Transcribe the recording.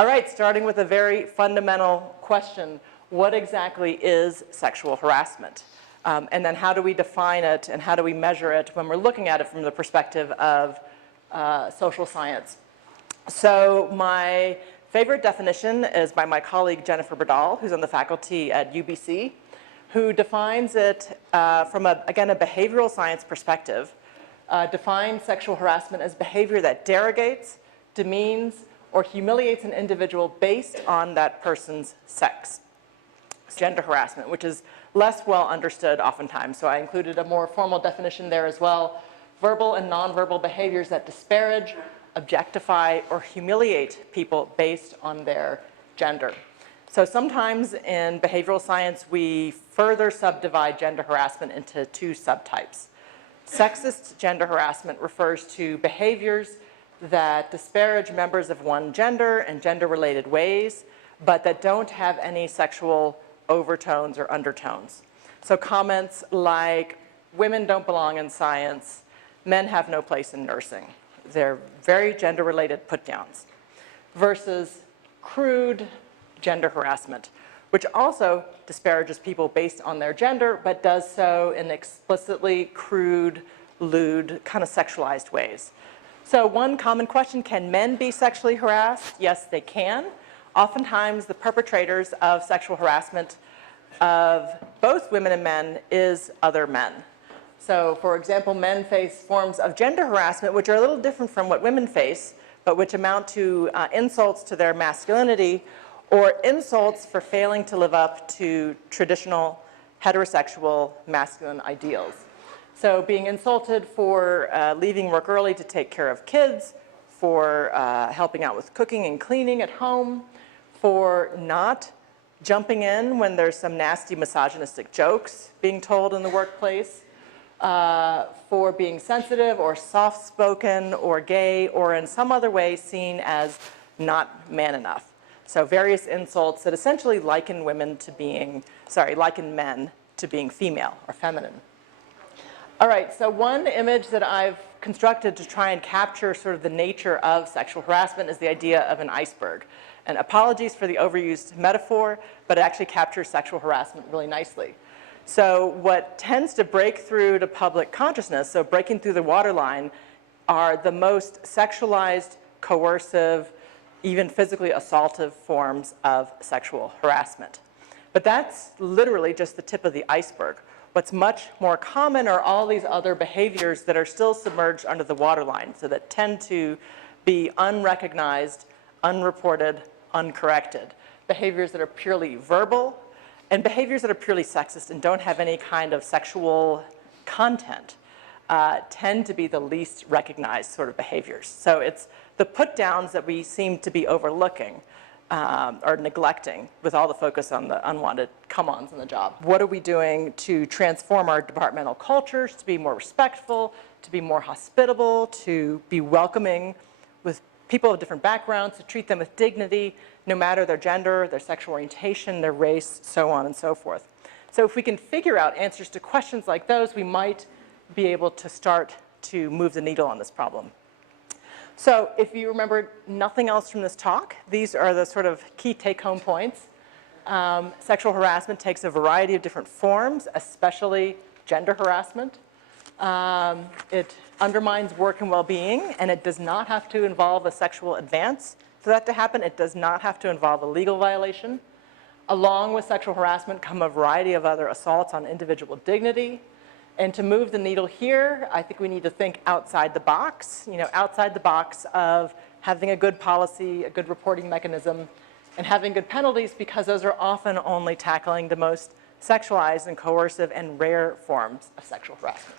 All right, starting with a very fundamental question. What exactly is sexual harassment? And then how do we define it and how do we measure it when we're looking at it from the perspective of social science? So my favorite definition is by my colleague Jennifer Berdal, who's on the faculty at UBC, who defines it from, again, a behavioral science perspective, defines sexual harassment as behavior that derogates, demeans, or humiliates an individual based on that person's sex. Gender harassment, which is less well understood oftentimes. So I included a more formal definition there as well. Verbal and nonverbal behaviors that disparage, objectify, or humiliate people based on their gender. So sometimes in behavioral science, we further subdivide gender harassment into two subtypes. Sexist gender harassment refers to behaviors that disparage members of one gender in gender-related ways, but that don't have any sexual overtones or undertones. So comments like, women don't belong in science, men have no place in nursing. They're very gender-related put-downs. Versus crude gender harassment, which also disparages people based on their gender, but does so in explicitly crude, lewd, kind of sexualized ways. So one common question, can men be sexually harassed? Yes, they can. Oftentimes, the perpetrators of sexual harassment of both women and men is other men. So, for example, men face forms of gender harassment which are a little different from what women face, but which amount to insults to their masculinity or insults for failing to live up to traditional heterosexual masculine ideals. So being insulted for leaving work early to take care of kids, for helping out with cooking and cleaning at home, for not jumping in when there's some nasty misogynistic jokes being told in the workplace, for being sensitive or soft-spoken or gay or in some other way seen as not man enough. So various insults that essentially liken men to being female or feminine. All right, so one image that I've constructed to try and capture sort of the nature of sexual harassment is the idea of an iceberg. And apologies for the overused metaphor, but it actually captures sexual harassment really nicely. So what tends to break through to public consciousness, so breaking through the waterline, are the most sexualized, coercive, even physically assaultive forms of sexual harassment. But that's literally just the tip of the iceberg. What's much more common are all these other behaviors that are still submerged under the waterline, so that tend to be unrecognized, unreported, uncorrected. Behaviors that are purely verbal, and behaviors that are purely sexist and don't have any kind of sexual content tend to be the least recognized sort of behaviors. So it's the put-downs that we seem to be overlooking or neglecting with all the focus on the unwanted come-ons in the job. What are we doing to transform our departmental cultures to be more respectful, to be more hospitable, to be welcoming with people of different backgrounds, to treat them with dignity, no matter their gender, their sexual orientation, their race, so on and so forth. So if we can figure out answers to questions like those, we might be able to start to move the needle on this problem. So if you remember nothing else from this talk, these are the sort of key take-home points. Sexual harassment takes a variety of different forms, especially gender harassment. It undermines work and well-being, and it does not have to involve a sexual advance. For that to happen, it does not have to involve a legal violation. Along with sexual harassment come a variety of other assaults on individual dignity. And to move the needle here, I think we need to think outside the box, outside the box of having a good policy, a good reporting mechanism, and having good penalties, because those are often only tackling the most sexualized and coercive and rare forms of sexual harassment.